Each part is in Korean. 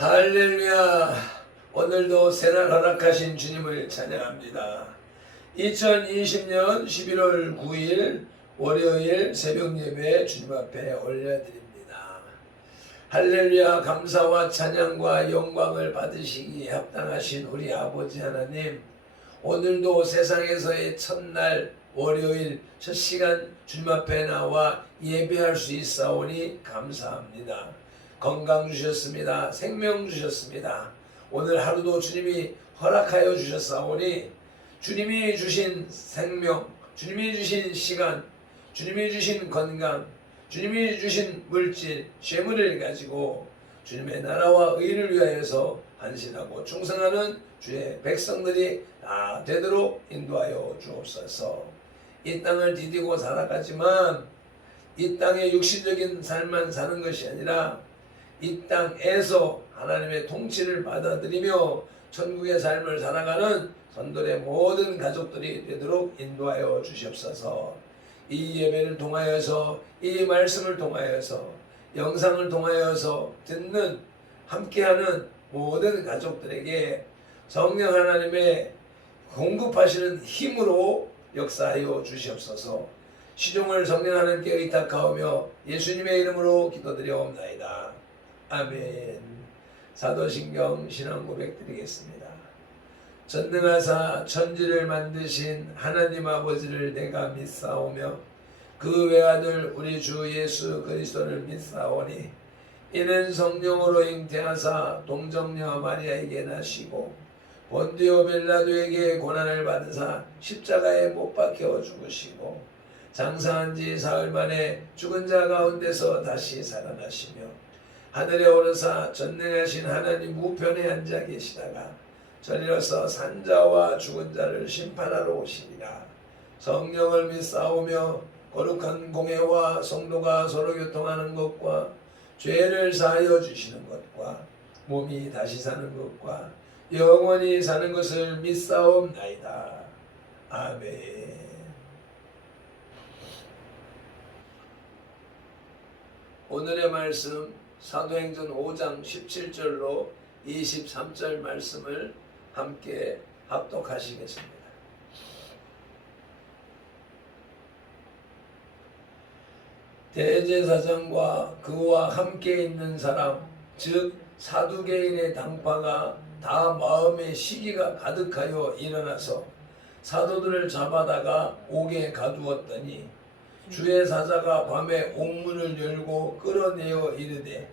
할렐루야. 오늘도 새날 허락하신 주님을 찬양합니다. 2020년 11월 9일 월요일 새벽 예배 주님 앞에 올려드립니다. 할렐루야. 감사와 찬양과 영광을 받으시기에 합당하신 우리 아버지 하나님, 오늘도 세상에서의 첫날 월요일 첫 시간 주님 앞에 나와 예배할 수 있사오니 감사합니다. 건강 주셨습니다. 생명 주셨습니다. 오늘 하루도 주님이 허락하여 주셨사오니 주님이 주신 생명, 주님이 주신 시간, 주님이 주신 건강, 주님이 주신 물질, 재물을 가지고 주님의 나라와 의를 위하여서 헌신하고 충성하는 주의 백성들이 다 되도록 인도하여 주옵소서. 이 땅을 디디고 살아가지만 이 땅의 육신적인 삶만 사는 것이 아니라 이 땅에서 하나님의 통치를 받아들이며 천국의 삶을 살아가는 선돌의 모든 가족들이 되도록 인도하여 주시옵소서. 이 예배를 통하여서, 이 말씀을 통하여서, 영상을 통하여서 듣는, 함께하는 모든 가족들에게 성령 하나님의 공급하시는 힘으로 역사하여 주시옵소서. 시종을 성령 하나님께 의탁하오며 예수님의 이름으로 기도드려옵나이다. 아멘. 사도신경 신앙 고백 드리겠습니다. 전능하사 천지를 만드신 하나님 아버지를 내가 믿사오며 그 외아들 우리 주 예수 그리스도를 믿사오니 이는 성령으로 잉태하사 동정녀 마리아에게 나시고 본디오 빌라도에게 고난을 받으사 십자가에 못 박혀 죽으시고 장사한 지 사흘 만에 죽은 자 가운데서 다시 살아나시며 하늘에 오르사 전능하신 하나님 우편에 앉아 계시다가 저리로서 산자와 죽은 자를 심판하러 오시리라. 성령을 믿사오며 거룩한 공회와 성도가 서로 교통하는 것과 죄를 사하여 주시는 것과 몸이 다시 사는 것과 영원히 사는 것을 믿사옵나이다. 아멘. 오늘의 말씀 사도행전 5장 17절로 23절 말씀을 함께 합독하시겠습니다. 대제사장과 그와 함께 있는 사람, 즉 사두개인의 당파가 다 마음의 시기가 가득하여 일어나서 사도들을 잡아다가 옥에 가두었더니 주의 사자가 밤에 옥문을 열고 끌어내어 이르되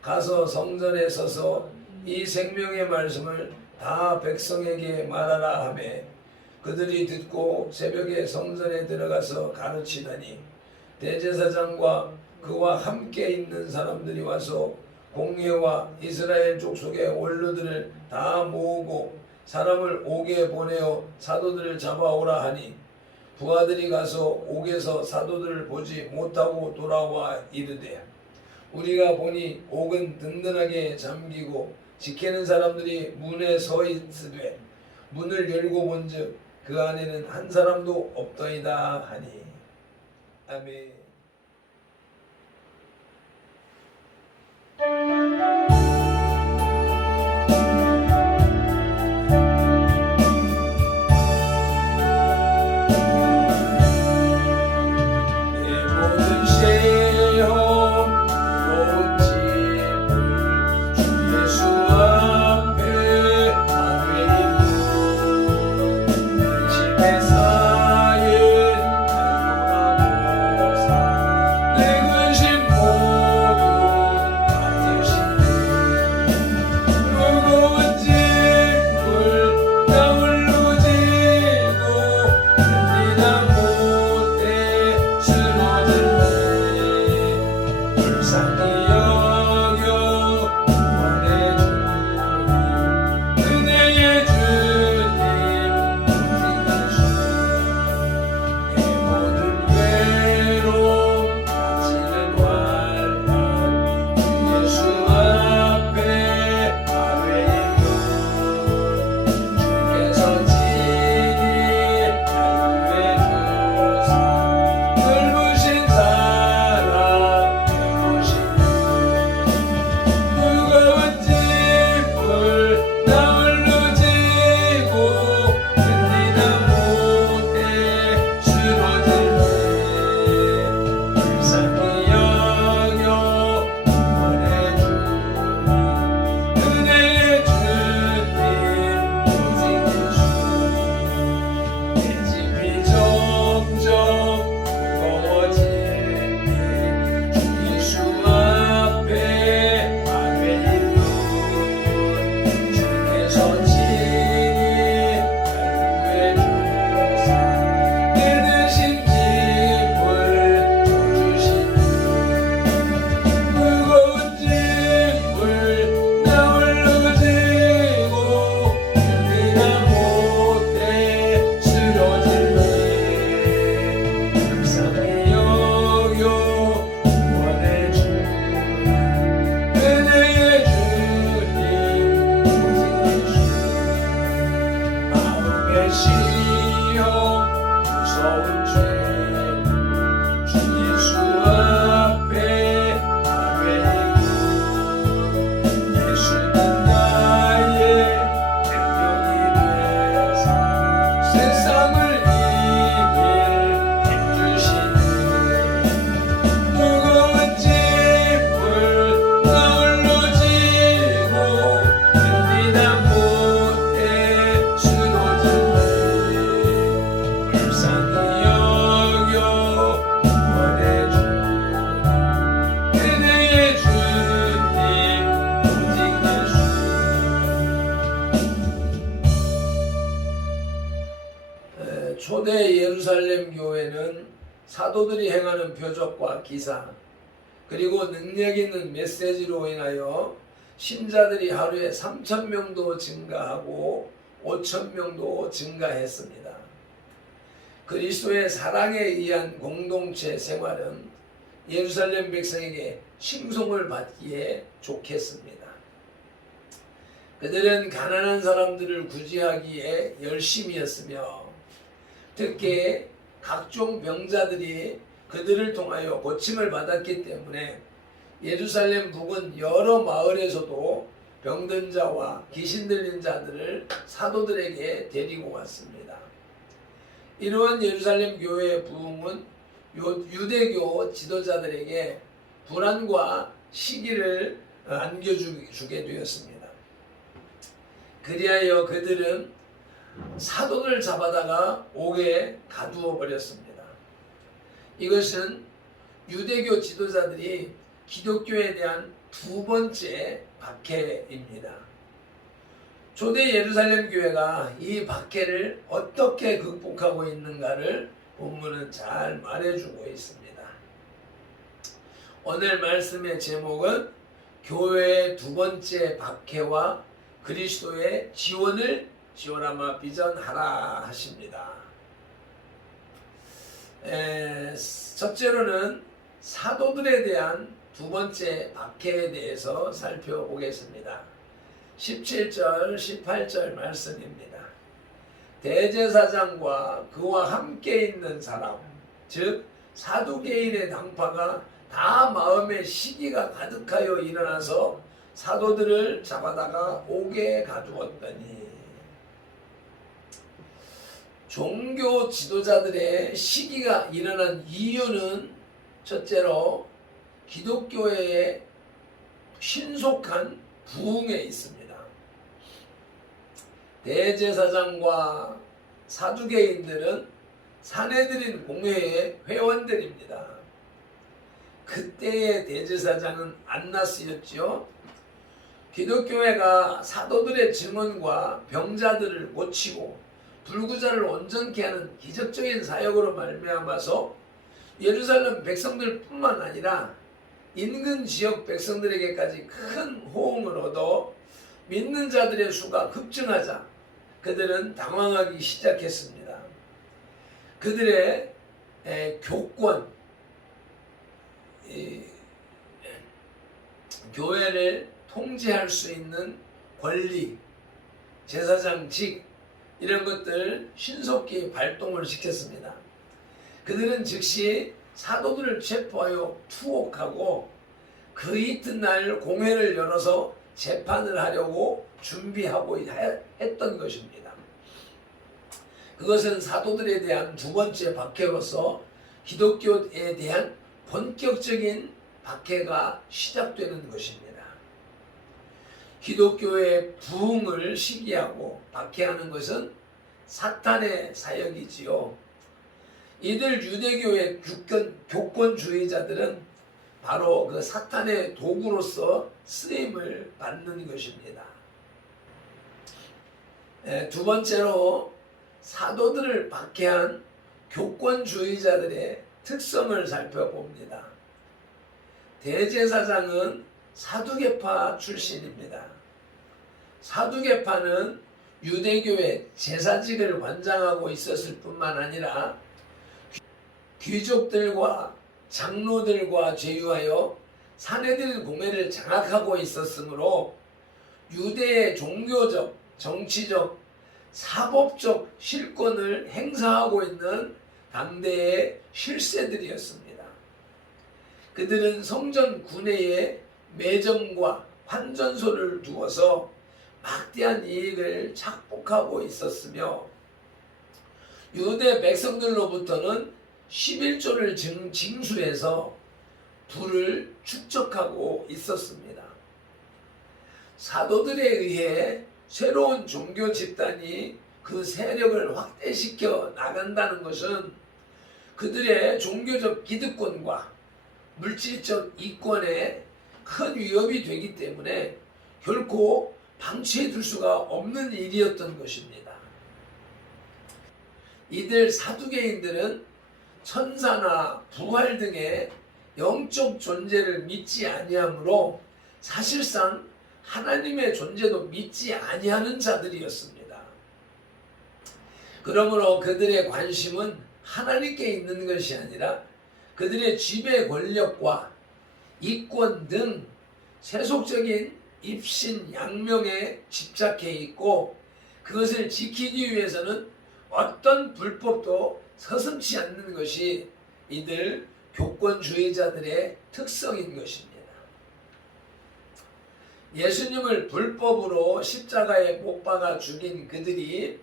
가서 성전에 서서 이 생명의 말씀을 다 백성에게 말하라 하매 그들이 듣고 새벽에 성전에 들어가서 가르치더니 대제사장과 그와 함께 있는 사람들이 와서 공회와 이스라엘 족속의 원로들을 다 모으고 사람을 옥에 보내어 사도들을 잡아오라 하니 부하들이 가서 옥에서 사도들을 보지 못하고 돌아와 이르되 우리가 보니 옥은 든든하게 잠기고 지키는 사람들이 문에 서 있으되 문을 열고 본즉 그 안에는 한 사람도 없더이다 하니. 아멘. 내 근심 모두 받으시 초대 예루살렘 교회는 사도들이 행하는 표적과 기사 그리고 능력 있는 메시지로 인하여 신자들이 하루에 3,000명도 증가하고 5,000명도 증가했습니다. 그리스도의 사랑에 의한 공동체 생활은 예루살렘 백성에게 칭송을 받기에 좋겠습니다. 그들은 가난한 사람들을 구제하기에 열심이었으며 특히 각종 병자들이 그들을 통하여 고침을 받았기 때문에 예루살렘 북은 여러 마을에서도 병든 자와 귀신 들린 자들을 사도들에게 데리고 왔습니다. 이러한 예루살렘 교회의 부흥은 유대교 지도자들에게 불안과 시기를 안겨주게 되었습니다. 그리하여 그들은 사도를 잡아다가 옥에 가두어 버렸습니다. 이것은 유대교 지도자들이 기독교에 대한 두 번째 박해입니다. 초대 예루살렘 교회가 이 박해를 어떻게 극복하고 있는가를 본문은 잘 말해주고 있습니다. 오늘 말씀의 제목은 교회의 두 번째 박해와 그리스도의 지원을 지오라마 비전하라 하십니다. 첫째로는 사도들에 대한 두 번째 박해에 대해서 살펴보겠습니다. 17절, 18절 말씀입니다. 대제사장과 그와 함께 있는 사람, 즉 사두개인의 당파가 다 마음에 시기가 가득하여 일어나서 사도들을 잡아다가 옥에 가두었더니, 종교 지도자들의 시기가 일어난 이유는 첫째로 기독교의 신속한 부흥에 있습니다. 대제사장과 사두개인들은 산헤드린 공회의 회원들입니다. 그때의 대제사장은 안나스였지요. 기독교회가 사도들의 증언과 병자들을 고치고 불구자를 온전케 하는 기적적인 사역으로 말미암아서 예루살렘 백성들뿐만 아니라 인근 지역 백성들에게까지 큰 호응을 얻어 믿는 자들의 수가 급증하자 그들은 당황하기 시작했습니다. 그들의 교권, 교회를 통제할 수 있는 권리, 제사장직 이런 것들 신속히 발동을 시켰습니다. 그들은 즉시 사도들을 체포하여 투옥하고 그 이튿날 공회를 열어서 재판을 하려고 준비하고 했던 것입니다. 그것은 사도들에 대한 두 번째 박해로서 기독교에 대한 본격적인 박해가 시작되는 것입니다. 기독교의 부흥을 시기하고 박해하는 것은 사탄의 사역이지요. 이들 유대교의 교권주의자들은 바로 그 사탄의 도구로서 쓰임을 받는 것입니다. 두 번째로 사도들을 박해한 교권주의자들의 특성을 살펴봅니다. 대제사장은 사두개파 출신입니다. 사두개파는 유대교의 제사직을 관장하고 있었을 뿐만 아니라 귀족들과 장로들과 제휴하여 산헤드린 공회를 장악하고 있었으므로 유대의 종교적, 정치적, 사법적 실권을 행사하고 있는 당대의 실세들이었습니다. 그들은 성전 군내에 매점과 환전소를 두어서 막대한 이익을 착복하고 있었으며 유대 백성들로부터는 11조를 징수해서 부를 축적하고 있었습니다. 사도들에 의해 새로운 종교 집단이 그 세력을 확대시켜 나간다는 것은 그들의 종교적 기득권과 물질적 이권에 큰 위협이 되기 때문에 결코 방치해 둘 수가 없는 일이었던 것입니다. 이들 사두개인들은 천사나 부활 등의 영적 존재를 믿지 아니하므로 사실상 하나님의 존재도 믿지 아니하는 자들이었습니다. 그러므로 그들의 관심은 하나님께 있는 것이 아니라 그들의 지배 권력과 이권 등 세속적인 입신 양명에 집착해 있고, 그것을 지키기 위해서는 어떤 불법도 서슴지 않는 것이 이들 교권주의자들의 특성인 것입니다. 예수님을 불법으로 십자가에 못 박아 죽인 그들이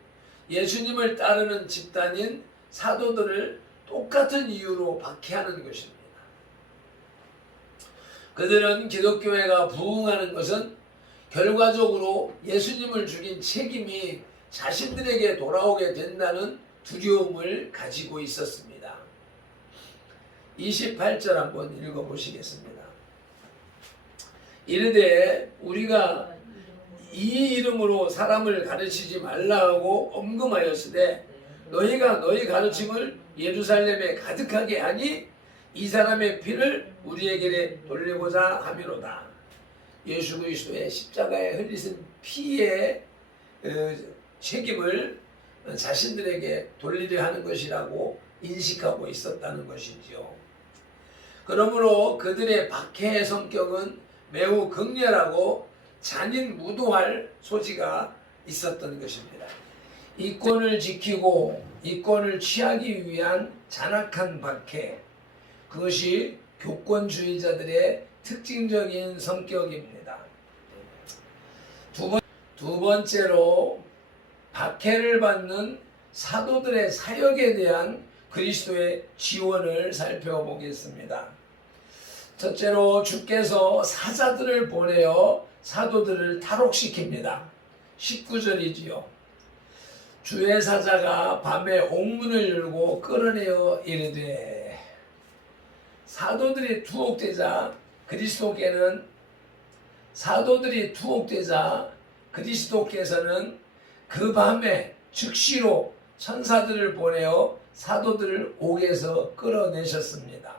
예수님을 따르는 집단인 사도들을 똑같은 이유로 박해하는 것입니다. 그들은 기독교회가 부흥하는 것은 결과적으로 예수님을 죽인 책임이 자신들에게 돌아오게 된다는 두려움을 가지고 있었습니다. 28절 한번 읽어보시겠습니다. 이르되 우리가 이 이름으로 사람을 가르치지 말라고 엄금하였으되 너희가 너희 가르침을 예루살렘에 가득하게 하니 이 사람의 피를 우리에게 돌리고자 함이로다. 예수 그리스도의 십자가에 흘리신 피의 책임을 자신들에게 돌리려 하는 것이라고 인식하고 있었다는 것이지요. 그러므로 그들의 박해의 성격은 매우 극렬하고 잔인무도할 소지가 있었던 것입니다. 이권을 지키고 이권을 취하기 위한 잔악한 박해, 그것이 교권주의자들의 특징적인 성격입니다. 두 번째로 박해를 받는 사도들의 사역에 대한 그리스도의 지원을 살펴보겠습니다. 첫째로 주께서 사자들을 보내어 사도들을 탈옥시킵니다. 19절이지요. 주의 사자가 밤에 옥문을 열고 끌어내어 이르되, 사도들이 투옥되자 그리스도께서는 그 밤에 즉시로 천사들을 보내어 사도들을 옥에서 끌어내셨습니다.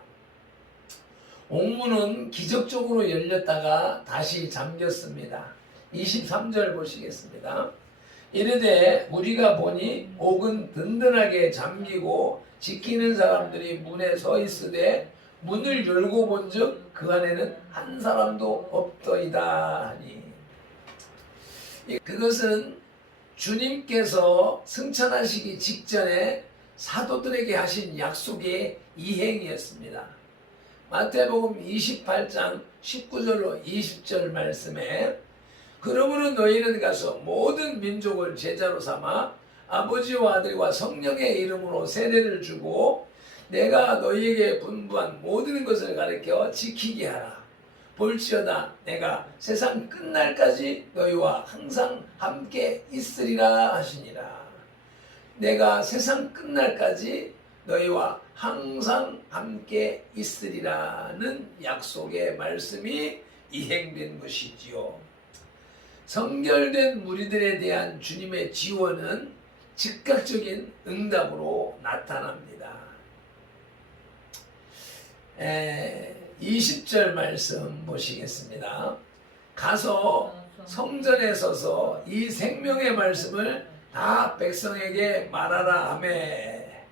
옥문은 기적적으로 열렸다가 다시 잠겼습니다. 23절 보시겠습니다. 이르되 우리가 보니 옥은 든든하게 잠기고 지키는 사람들이 문에 서 있으되 문을 열고 본즉 그 안에는 한 사람도 없더이다 하니, 그것은 주님께서 승천하시기 직전에 사도들에게 하신 약속의 이행이었습니다. 마태복음 28장 19절로 20절 말씀에 그러므로 너희는 가서 모든 민족을 제자로 삼아 아버지와 아들과 성령의 이름으로 세례를 주고 내가 너희에게 분부한 모든 것을 가르쳐 지키게 하라. 볼지어다 내가 세상 끝날까지 너희와 항상 함께 있으리라 하시니라. 내가 세상 끝날까지 너희와 항상 함께 있으리라는 약속의 말씀이 이행된 것이지요. 성결된 무리들에 대한 주님의 지원은 즉각적인 응답으로 나타납니다. 20절 말씀 보시겠습니다. 가서 성전에 서서 이 생명의 말씀을 다 백성에게 말하라 하매,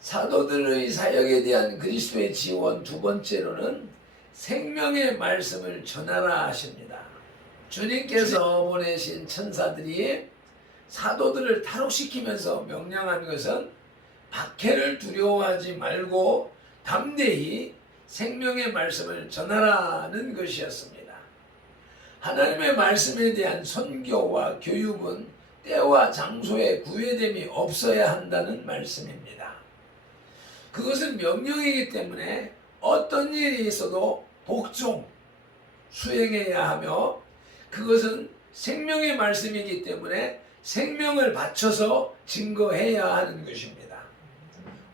사도들의 사역에 대한 그리스도의 지원 두 번째로는 생명의 말씀을 전하라 하십니다. 주님께서 보내신 천사들이 사도들을 탈옥시키면서 명령한 것은 박해를 두려워하지 말고 담대히 생명의 말씀을 전하라는 것이었습니다. 하나님의 말씀에 대한 선교와 교육은 때와 장소에 구애됨이 없어야 한다는 말씀입니다. 그것은 명령이기 때문에 어떤 일이 있어도 복종, 수행해야 하며, 그것은 생명의 말씀이기 때문에 생명을 바쳐서 증거해야 하는 것입니다.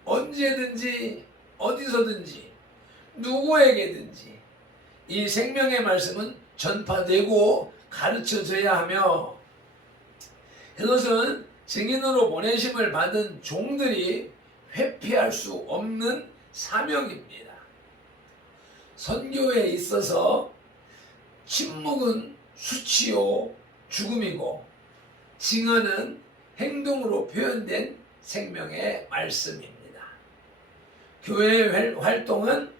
언제든지 어디서든지 누구에게든지 이 생명의 말씀은 전파되고 가르쳐져야 하며, 그것은 증인으로 보내심을 받은 종들이 회피할 수 없는 사명입니다. 선교에 있어서 침묵은 수치요 죽음이고 증언은 행동으로 표현된 생명의 말씀입니다. 교회의 활동은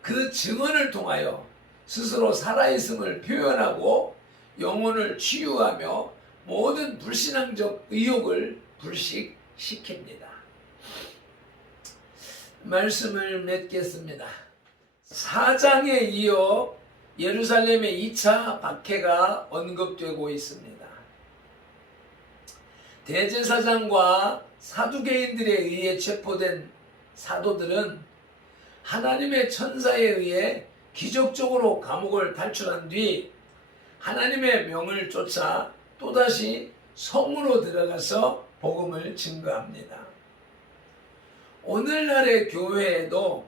그 증언을 통하여 스스로 살아있음을 표현하고 영혼을 치유하며 모든 불신앙적 의욕을 불식시킵니다. 말씀을 맺겠습니다. 4장에 이어 예루살렘의 2차 박해가 언급되고 있습니다. 대제사장과 사두개인들에 의해 체포된 사도들은 하나님의 천사에 의해 기적적으로 감옥을 탈출한 뒤 하나님의 명을 쫓아 또다시 성으로 들어가서 복음을 증거합니다. 오늘날의 교회에도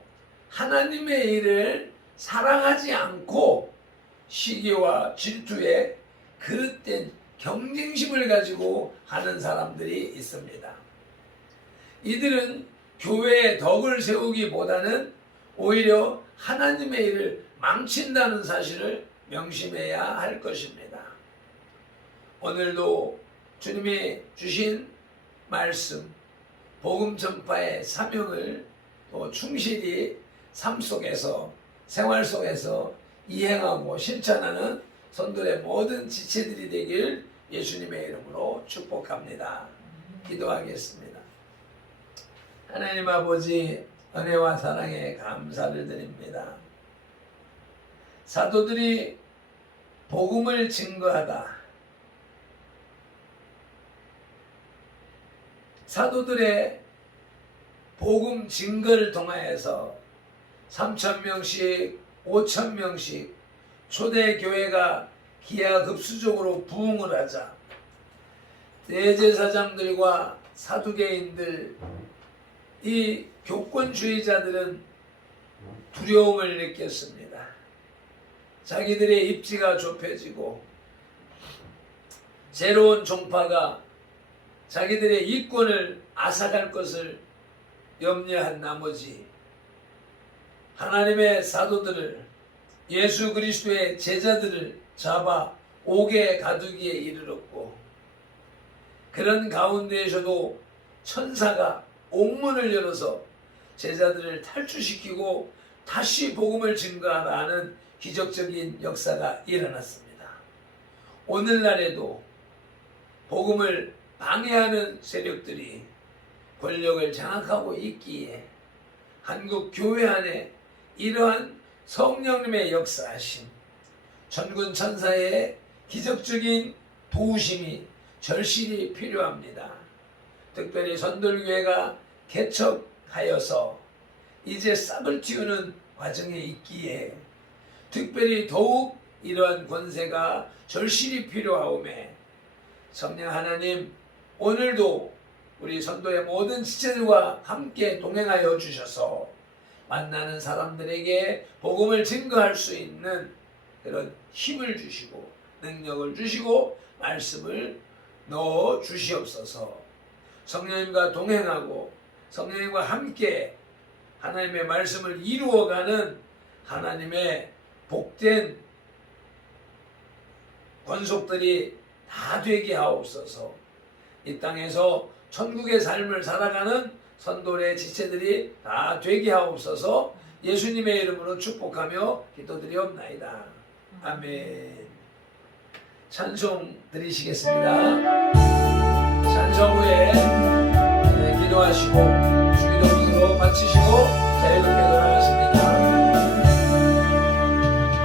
하나님의 일을 사랑하지 않고 시기와 질투에 그릇된 경쟁심을 가지고 하는 사람들이 있습니다. 이들은 교회의 덕을 세우기보다는 오히려 하나님의 일을 망친다는 사실을 명심해야 할 것입니다. 오늘도 주님이 주신 말씀, 복음 전파의 사명을 또 충실히 삶 속에서, 생활 속에서 이행하고 실천하는 성도의 모든 지체들이 되길 예수님의 이름으로 축복합니다. 기도하겠습니다. 하나님 아버지, 은혜와 사랑에 감사를 드립니다. 사도들이 복음을 증거하다. 사도들의 복음 증거를 통하여서 3,000명씩 5,000명씩 초대교회가 기하급수적으로 부흥을 하자 대제사장들과 사두개인들, 이 교권주의자들은 두려움을 느꼈습니다. 자기들의 입지가 좁혀지고 새로운 종파가 자기들의 이권을 앗아갈 것을 염려한 나머지 하나님의 사도들을, 예수 그리스도의 제자들을 잡아 옥에 가두기에 이르렀고, 그런 가운데에서도 천사가 옥문을 열어서 제자들을 탈출시키고 다시 복음을 증거하라 하는 기적적인 역사가 일어났습니다. 오늘날에도 복음을 방해하는 세력들이 권력을 장악하고 있기에 한국 교회 안에 이러한 성령님의 역사하심, 천군 천사의 기적적인 도우심이 절실히 필요합니다. 특별히 선돌교회가 개척하여서 이제 싹을 틔우는 과정에 있기에 특별히 더욱 이러한 권세가 절실히 필요하오매 성령 하나님, 오늘도 우리 선도의 모든 지체들과 함께 동행하여 주셔서 만나는 사람들에게 복음을 증거할 수 있는 그런 힘을 주시고 능력을 주시고 말씀을 넣어 주시옵소서. 성령님과 동행하고 성령님과 함께 하나님의 말씀을 이루어가는 하나님의 복된 권속들이 다 되게 하옵소서. 이 땅에서 천국의 삶을 살아가는 선도의 지체들이 다 되게 하옵소서. 예수님의 이름으로 축복하며 기도드리옵나이다. 아멘. 찬송 드리시겠습니다. 찬송 후에 기도하시고 주기도문으로 마치시고 자유롭게 돌아가십니다.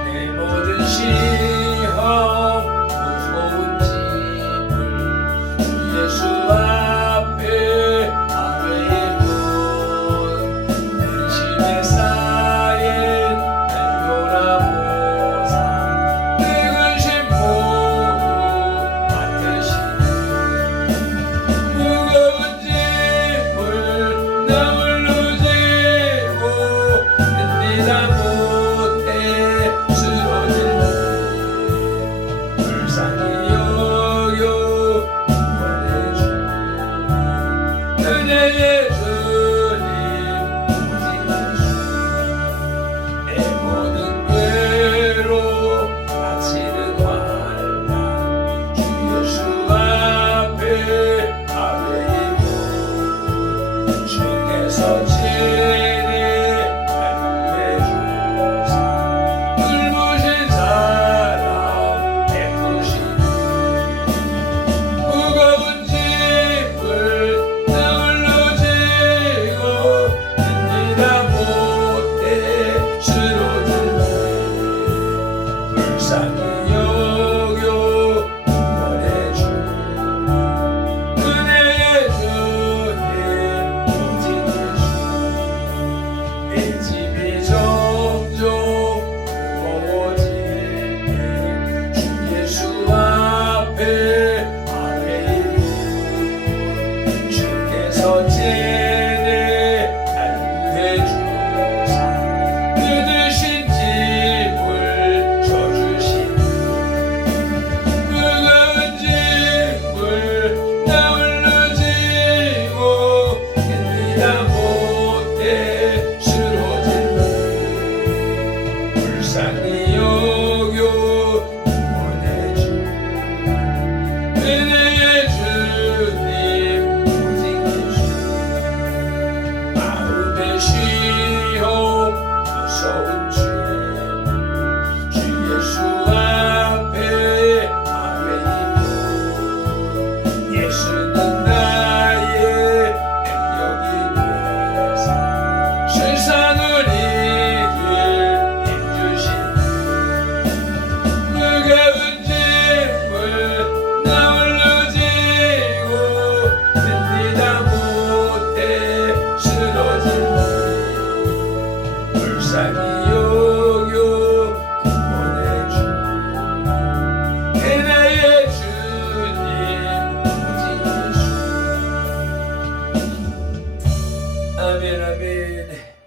내 모든 시험 무거운 짐을 주 예수 앞에 아뢰는 근심에 쌓인 별교라 보상 내 근심 모두 맡으시는 무거운 짐을 나 홀로 지고 아멘 아멘.